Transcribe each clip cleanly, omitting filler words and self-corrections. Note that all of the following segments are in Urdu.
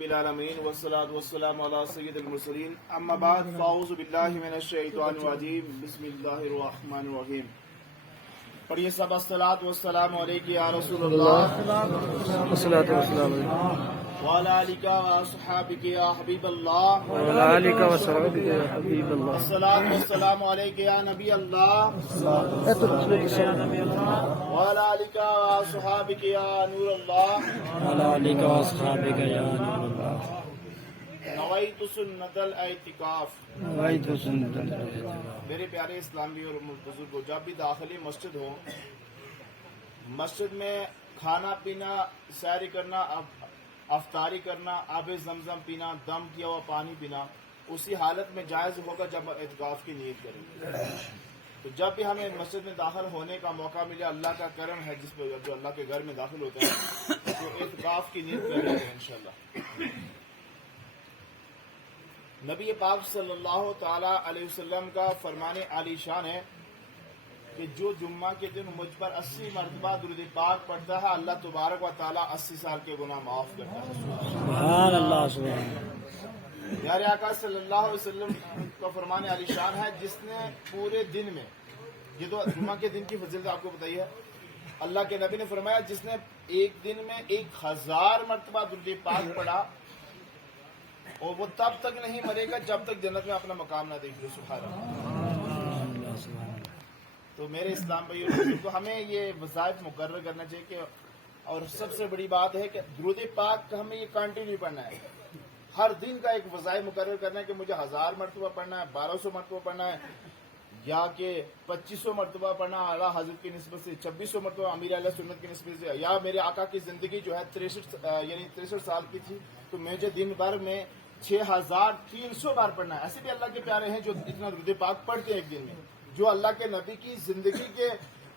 رب العالمین والصلاة والسلام علی سید المرسلین اما بعد فاعوذ باللہ من الشیطان الرجیم بسم اللہ الرحمن الرحیم. پڑھیے سب الصلاۃ والسلام علیک یا رسول اللہ الصلاۃ والسلام علیکم وعلی آلک واصحابک یا حبیب اللہ وعلی آلک وصحبک یا حبیب اللہ الصلاۃ والسلام علیک یا نبی اللہ وعلی آلک واصحابک یا نور اللہ وعلی آلک وصحبک یا نور اللہ نویت سنت الاعتکاف. نویت سنت الاعتکاف. میرے پیارے اسلامی اور بزرگوں، جب بھی داخلی مسجد ہو، مسجد میں کھانا پینا، سیر کرنا، افطاری کرنا، آب زمزم پینا، دم کیا ہوا پانی پینا اسی حالت میں جائز ہوگا جب اعتکاف کی نیت کریں گے. تو جب بھی ہمیں مسجد میں داخل ہونے کا موقع ملے، اللہ کا کرم ہے جس پہ جو اللہ کے گھر میں داخل ہوتے ہیں تو اعتکاف کی نیت کریں گے انشاءاللہ. نبی پاک صلی اللہ تعالی علیہ وسلم کا فرمان عالی شان ہے کہ جو جمعہ کے دن مجھ پر 80 مرتبہ درود پاک پڑھتا ہے، اللہ تبارک و تعالی 80 سال کے گناہ معاف کرتا ہے. سبحان اللہ سبحان اللہ. پیارے آقا صلی اللہ علیہ وسلم کا فرمان عالی شان ہے جس نے پورے دن میں، یہ تو جمعہ کے دن کی فضیلت آپ کو بتائی ہے، اللہ کے نبی نے فرمایا جس نے ایک دن میں 1000 مرتبہ درود پاک پڑھا اور وہ تب تک نہیں مرے گا جب تک جنت میں اپنا مقام نہ دیکھ لے. سبحان اللہ. تو میرے اسلام بھائی تو ہمیں یہ وظائف مقرر کرنا چاہیے کہ، اور سب سے بڑی بات ہے کہ درود پاک ہمیں یہ کنٹینیو پڑھنا ہے. ہر دن کا ایک وظائف مقرر کرنا ہے کہ مجھے 1000 مرتبہ پڑھنا ہے، 1200 مرتبہ پڑھنا ہے، یا کہ 2500 مرتبہ پڑھنا اعلیٰ حضرت کی نسبت سے، 2600 مرتبہ امیر علیہ سنت کی نسبت سے، یا میرے آقا کی زندگی جو ہے 63 سال کی تھی تو مجھے دن بھر میں 6300 بار پڑھنا ہے. ایسے بھی اللہ کے پیارے ہیں جو اتنا درود پاک پڑھتے ہیں ایک دن میں. جو اللہ کے نبی کی زندگی کے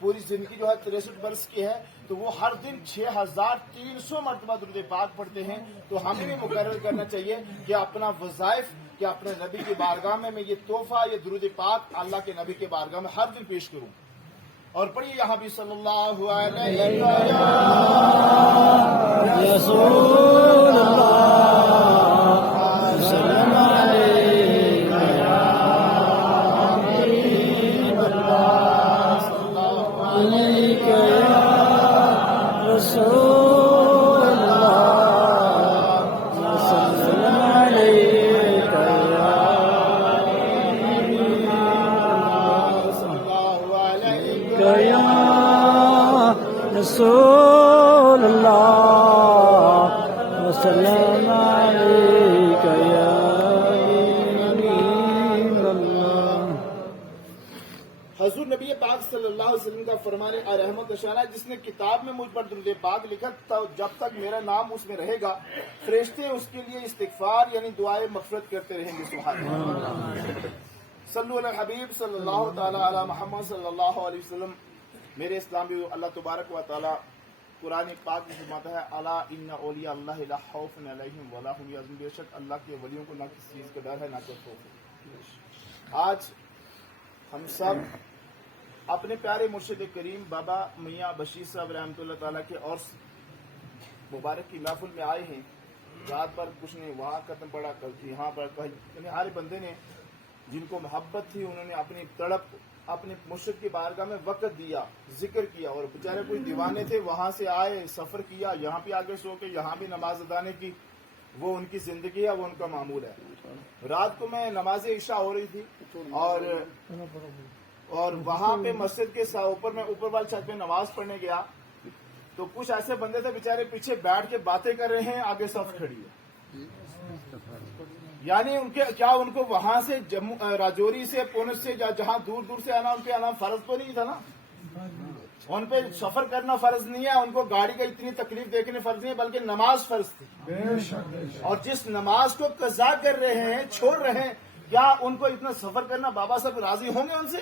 پوری زندگی جو ہے 63 برس کی ہے تو وہ ہر دن 6300 مرتبہ درود پاک پڑھتے ہیں. تو ہمیں بھی مقرر کرنا چاہیے کہ اپنا وظائف کہ اپنے نبی کی بارگاہ میں یہ تحفہ، یہ درود پاک اللہ کے نبی کے بارگاہ میں ہر دن پیش کروں. اور پڑھیے یہاں بھی صلی اللہ علیہ رسول اللہ رسول اللہ وسلم علیک یا حبیب اللہ. حضور نبی پاک صلی اللہ علیہ وسلم کا فرمان رحمت اشارہ ہے جس نے کتاب میں مجھ پر درود پاک لکھا تو جب تک میرا نام اس میں رہے گا فرشتے اس کے لیے استغفار یعنی دعائے مغفرت کرتے رہیں گے. سبحان اللہ. صلو علی الحبیب صلی اللہ تعالی علی محمد صلی اللہ علیہ وسلم. میرے اسلامی اللہ تبارک و تعالی قرآن پاک میں فرماتا ہے الا ان اولیاء اللہ لا خوف علیہم ولا هم یحزنون. بے شک اللہ کے ولیوں کو نہ کسی چیز کا ڈر ہے نہ کوئی خوف. آج ہم سب اپنے پیارے مرشد کریم بابا میاں بشیر صاحب رحمۃ اللہ تعالیٰ کے اور مبارک کی محفل میں آئے ہیں. رات پر کچھ نے وہاں ختم پڑا، یہاں پر کہیں ہر بندے نے جن کو محبت تھی انہوں نے اپنی تڑپ اپنے مرشد کی بارگاہ میں وقت دیا، ذکر کیا. اور بیچارے کوئی دیوانے تھے وہاں سے آئے، سفر کیا، یہاں بھی آگے سو کے یہاں بھی نماز ادا نے کی. وہ ان کی زندگی ہے، وہ ان کا معمول ہے. رات کو میں نماز عشاء ہو رہی تھی اور وہاں پہ مسجد کے اوپر میں اوپر والے چھت پہ نماز پڑھنے گیا تو کچھ ایسے بندے تھے بیچارے پیچھے بیٹھ کے باتیں کر رہے ہیں، آگے صف کھڑی ہے. یعنی ان کو وہاں سے راجوری سے پونچھ سے جہاں دور دور سے آنا ان پہ آنا فرض تو نہیں تھا نا. ان پہ سفر کرنا فرض نہیں ہے، ان کو گاڑی کا اتنی تکلیف دیکھنے فرض نہیں ہے، بلکہ نماز فرض تھی. اور جس نماز کو قضا کر رہے ہیں، چھوڑ رہے ہیں، کیا ان کو اتنا سفر کرنا بابا صاحب راضی ہوں گے ان سے؟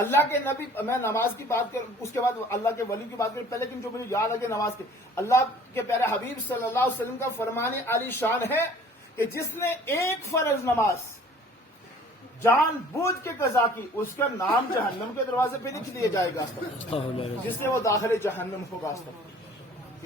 اللہ کے نبی، میں نماز کی بات کر اس کے بعد اللہ کے ولی کی بات کر پہلے لیکن جو مجھے یاد ہے کہ نماز کے اللہ کے پیارے حبیب صلی اللہ علیہ وسلم کا فرمان عالی شان ہے کہ جس نے ایک فرض نماز جان بوجھ کے قضا کی اس کا نام جہنم کے دروازے پہ لکھ دیا جائے گا، جس سے وہ داخل جہنم ہوگا.